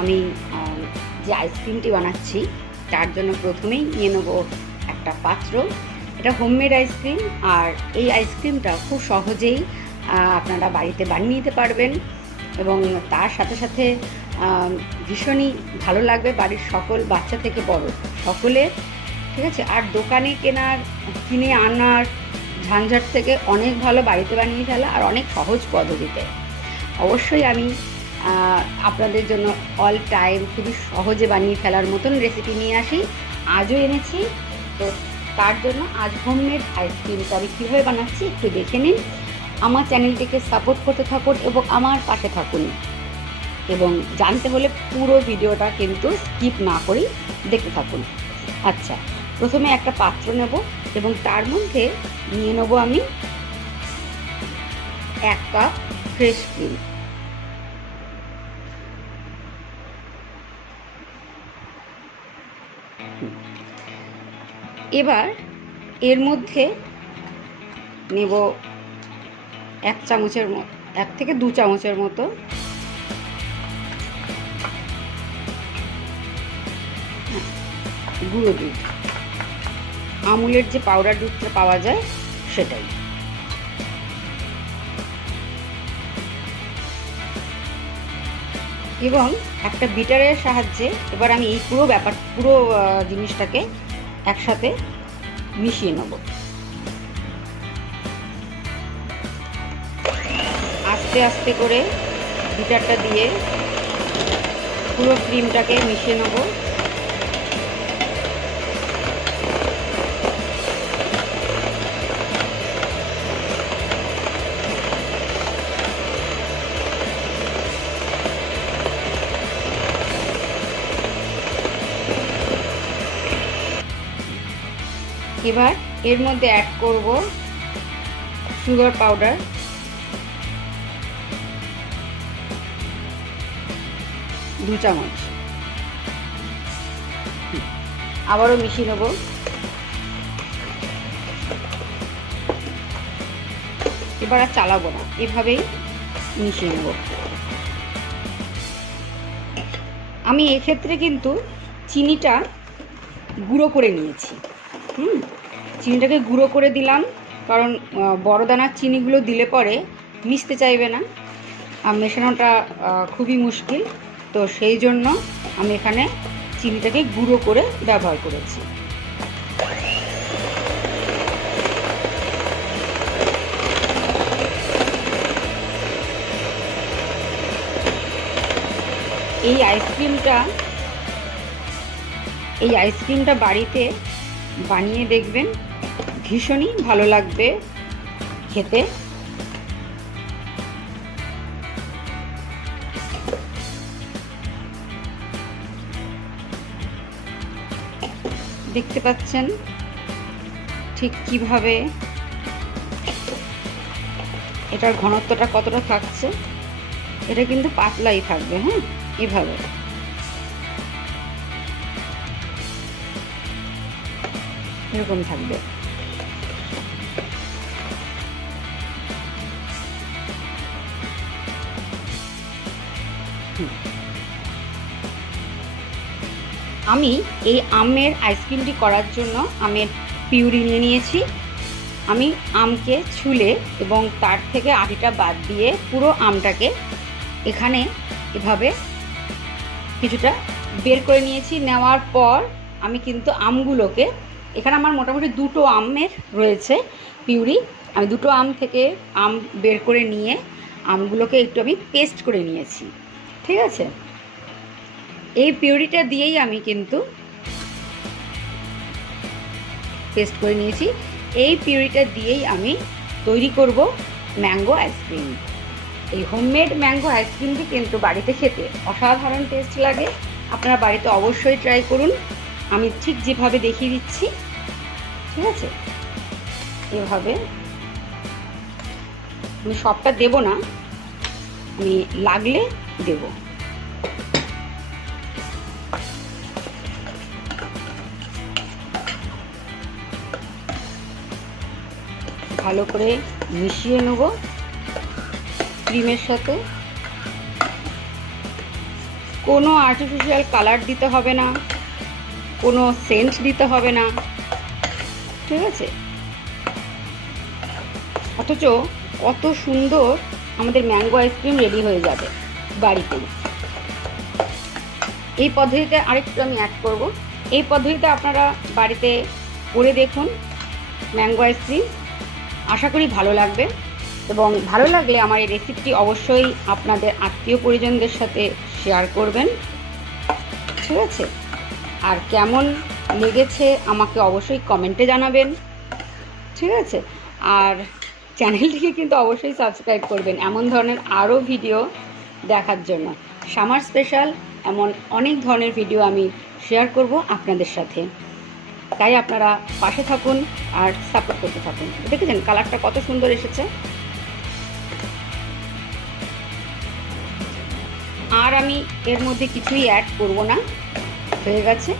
আমি যে আইসক্রিমটি বানাচ্ছি, তার জন্য প্রথমেই নিয়ে নেব একটা পাত্র। এটা হোমমেড আইসক্রিম আর এই আইসক্রিমটা খুব সহজেই আপনারা বাড়িতে বানিয়ে নিতে পারবেন। এবং তার সাথে সাথে ভীষণই ভালো লাগবে বাড়ির সকল বাচ্চা থেকে বড় সকলে, ঠিক আছে? আর দোকানে কেনার, কিনে আনার ঝঞ্ঝাট থেকে অনেক ভালো বাড়িতে বানিয়ে ফেলা, আর অনেক সহজ পদ্ধতিতে। অবশ্যই আমি আপনাদের জন্য অল টাইম খুবই সহজে বানিয়ে ফেলার মতন রেসিপি নিয়ে আসি। আজও এনেছি। তো তার জন্য আজ হোমমেড আইসক্রিমটা আমি কীভাবে বানাচ্ছি একটু দেখে নিন। আমার চ্যানেলটিকে সাপোর্ট করতে থাকুন এবং আমার পাশে থাকুন। এবং জানতে হলে পুরো ভিডিওটা কিন্তু স্কিপ না করেই দেখতে থাকুন। আচ্ছা প্রথমে একটা পাত্র নেব এবং তার মধ্যে নিয়ে নেব আমি এক কাপ ফ্রেশ ক্রিম এবার এর মধ্যে নেব এক চামচের এক থেকে দু চামচের মতো হ্যাঁ, গুঁড়ো দুধ। আমুলের যে পাউডার দুধটা পাওয়া যায় সেটাই। এবং একটা বিটারের সাহায্যে এবার আমি এই পুরো ব্যাপার, পুরো জিনিসটাকে একসাথে মিশিয়ে নেব। আস্তে আস্তে করে বিটারটা দিয়ে পুরো ক্রিমটাকে মিশিয়ে নেব। এবার এর মধ্যে অ্যাড করব সুগার পাউডার দু চামচ। আবারও মিশিয়ে নেব। এবার আর চালাবো না। এভাবেই মিশিয়ে নেব। আমি এক্ষেত্রে কিন্তু চিনিটা গুঁড়ো করে নিয়েছি। হুম, চিনিটাকে গুঁড়ো করে দিলাম, কারণ বড় দানার চিনিগুলো দিলে পরে মিশতে চাইবে না। আর মেশানোটা খুবই মুশকিল। তো সেই জন্য আমি এখানে চিনিটাকে গুঁড়ো করে ব্যবহার করেছি। এই আইসক্রিমটা এই আইসক্রিমটা বাড়িতে বানিয়ে দেখবেন। ভীষণই ভালো লাগবে খেতে। দেখতে পাচ্ছেন ঠিক কীভাবে এটার ঘনত্বটা কতটা থাকছে। এটা কিন্তু পাতলাই থাকবে হ্যাঁ? এভাবে এরকম থাকবে। আমি এই আমের আইসক্রিমটি করার জন্য আমের পিউরি নিয়ে নিয়েছি। আমি আমকে ছুলে এবং তার থেকে আটিটা বাদ দিয়ে পুরো আমটাকে এখানে এভাবে কিছুটা বের করে নিয়েছি। নেওয়ার পর আমি কিন্তু আমগুলোকে এখানে আমার মোটামুটি দুটো আমের রয়েছে, পিউরি। আমি দুটো আম থেকে আম বের করে নিয়ে আমগুলোকে একটু আমি পেস্ট করে নিয়েছি, ঠিক আছে? এই পিউরিটা দিয়েই আমি কিন্তু পেস্ট করে নিয়েছি। এই পিউরিটা দিয়েই আমি তৈরি করব ম্যাঙ্গো আইসক্রিম এই হোমমেড ম্যাঙ্গো আইসক্রিমটি কিন্তু বাড়িতে খেতে অসাধারণ টেস্ট লাগে। আপনারা বাড়িতে অবশ্যই ট্রাই করুন। আমি ঠিক যেভাবে দেখিয়ে দিচ্ছি, ঠিক আছে? এভাবে। আমি সবটা দেব না, আমি লাগলে দেব। ভালো করে মিশিয়ে নেব ক্রিমের সাথে। কোনো আর্টিফিশিয়াল কালার দিতে হবে না। কোনো সেন্ট দিতে হবে না। ঠিক আছে? অথচ কত সুন্দর আমাদের ম্যাঙ্গো আইসক্রিম রেডি হয়ে যাবে বাড়িতে। এই পদ্ধতিতে আরেকটু আমি অ্যাড করব। এই পদ্ধতিতে আপনারা বাড়িতে করে দেখুন ম্যাঙ্গো আইসক্রিম। আশা করি ভালো লাগবে এবং ভালো লাগলে আমার এই রেসিপিটি অবশ্যই আপনাদের আত্মীয় পরিজনদের সাথে শেয়ার করবেন। ঠিক আছে? আর কেমন লেগেছে আমাকে অবশ্যই কমেন্টে জানাবেন। ঠিক আছে? আর চ্যানেলটিকে কিন্তু অবশ্যই সাবস্ক্রাইব করবেন এমন ধরনের আরও ভিডিও দেখার জন্য। সামার স্পেশাল এমন অনেক ধরনের ভিডিও আমি শেয়ার করব আপনাদের সাথে। তাই আপনারা পাশে থাকুন আর সাপোর্ট করতে থাকুন। দেখেছেন কালারটা কত সুন্দর এসেছে? আর আমি এর মধ্যে কিছুই অ্যাড করব না। হয়ে গেছে।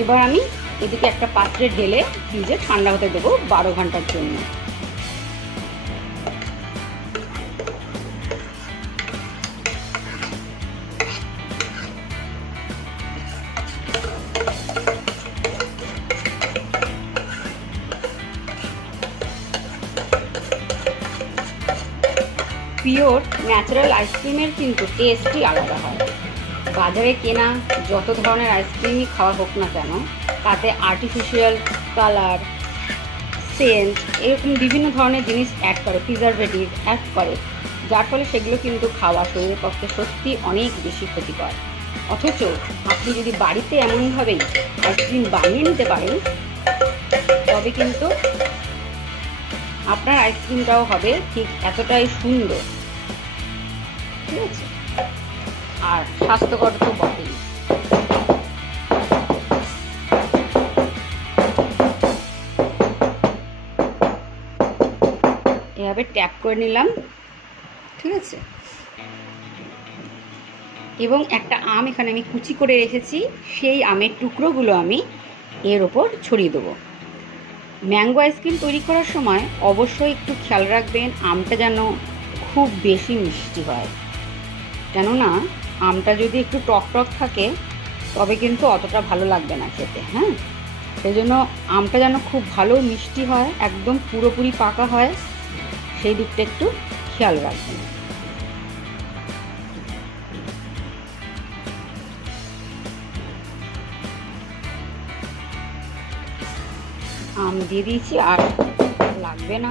এবার আমি এদিকে একটা পাত্রে ঢেলে ফ্রিজে ঠান্ডা হতে দেবো বারো ঘণ্টার জন্য। পিওর ন্যাচারাল আইসক্রিমের কিন্তু টেস্টই আলাদা হয়। বাজারে কেনা যত ধরনের আইসক্রিমই খাওয়া হোক না কেন, তাতে আর্টিফিশিয়াল কালার সেন্ট এরকম বিভিন্ন ধরনের জিনিস অ্যাড করে প্রিজারভেটিভ অ্যাড করে। যার ফলে সেগুলো কিন্তু খাওয়া শরীরের পক্ষে সত্যি অনেক বেশি ক্ষতিকর। অথচ আপনি যদি বাড়িতে এমনভাবেই আইসক্রিম বানিয়ে নিতে পারেন, তবে কিন্তু আপনার আইসক্রিমটাও হবে ঠিক এতটাই সুন্দর। ঠিক আছে? আর স্বাস্থ্যকর তো বটেই। এভাবে ট্যাপ করে নিলাম, ঠিক আছে? এবং একটা আম এখানে আমি কুচি করে রেখেছি, সেই আমের টুকরোগুলো আমি এর ওপর ছড়িয়ে দেবো। ম্যাঙ্গো আইসক্রিম তৈরি করার সময় অবশ্যই একটু খেয়াল রাখবেন, আমটা যেন খুব বেশি মিষ্টি হয়। কেননা আমটা যদি একটু টক টক থাকে, তবে কিন্তু অতটা ভালো লাগবে না খেতে হ্যাঁ? সেই জন্য আমটা যেন খুব ভালো মিষ্টি হয়, একদম পুরোপুরি পাকা হয়, সেই দিকটা একটু খেয়াল রাখবেন। আম দিয়ে দিয়েছি, আর লাগবে না।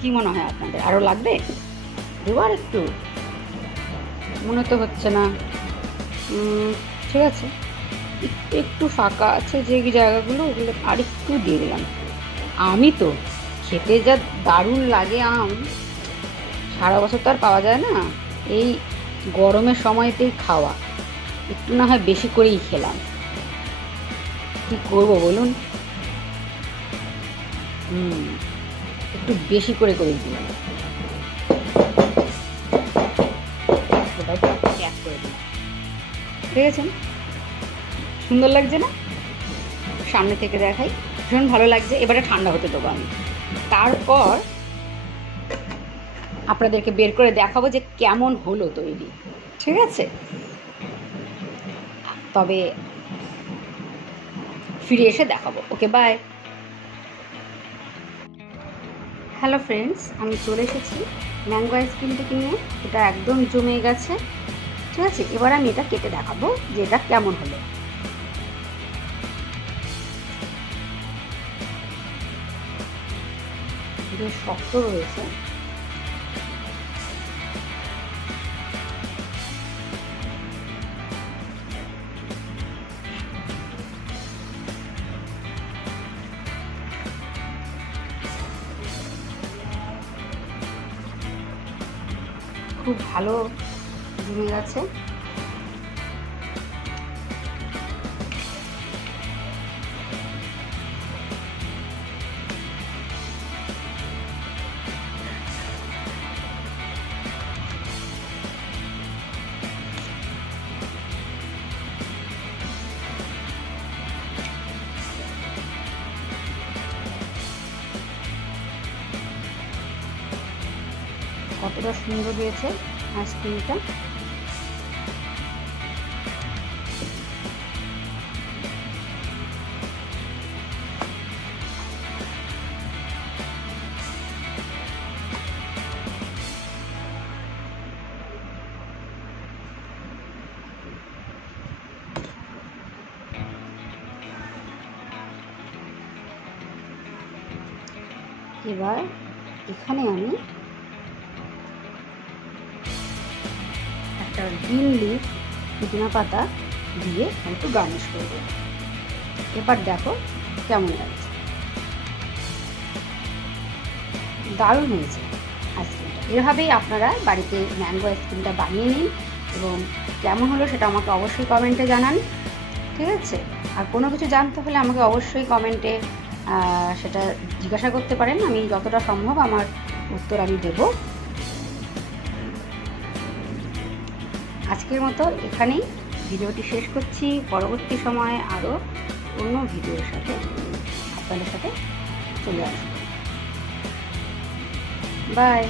কি মনে হয় আপনাদের? আরও লাগবে? দেবো আর একটু। মনে তো হচ্ছে না। ঠিক আছে। একটু একটু ফাঁকা আছে যে জায়গাগুলো, ওগুলো আর একটু দিয়ে দিলাম। আমি তো খেতে যা দারুণ লাগে আম, সারা বছর তো আর পাওয়া যায় না, এই গরমের সময়তেই খাওয়া। একটু না হয় বেশি করেই খেলাম। কী করব বলুন? হুম, একটু বেশি করে করে দিলাম। দেখেছেন সুন্দর লাগছে না? সামনে থেকে দেখাই। ভীষণ ভালো লাগছে। এবারে ঠান্ডা হতে দেবো আমি। তারপর আপনাদেরকে বের করে দেখাবো যে কেমন হলো তৈরি। ঠিক আছে? তবে ফিরে এসে দেখাবো। ওকে বাই হ্যালো ফ্রেন্ডস আমি চলে এসেছি ম্যাঙ্গো আইসক্রিমটা কিনে এটা একদম জমে গেছে। ঠিক আছে? এবার আমি এটা কেটে দেখাবো যে এটা কেমন হলো। বেশ শক্ত রয়েছে। খুব ভালো জমে গেছে কতটা সুন্দর হয়েছে আইসক্রিমটা। এবার এখানে আমি একটা গ্রিন লিফ, পুদিনা পাতা দিয়ে একটু গার্নিশ করব এবার দেখো কেমন লাগছে। দারুণ হয়েছে আইসক্রিমটা। এভাবেই আপনারা বাড়িতে ম্যাঙ্গো আইসক্রিমটা বানিয়ে নিন এবং কেমন হলো সেটা আমাকে অবশ্যই কমেন্টে জানান, ঠিক আছে? আর কোনো কিছু জানতে হলে আমাকে অবশ্যই কমেন্টে সেটা জিজ্ঞাসা করতে পারেন। আমি যতটা সম্ভব আমার উত্তর আমি দেব। আজকের মতো এখানেই ভিডিওটি শেষ করছি। পরবর্তী সময়ে আরও অন্য ভিডিওর সাথে আপনাদের সাথে চলে আসব। বাই।